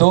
2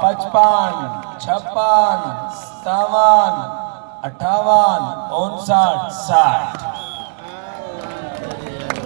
55 56 57 58 59 60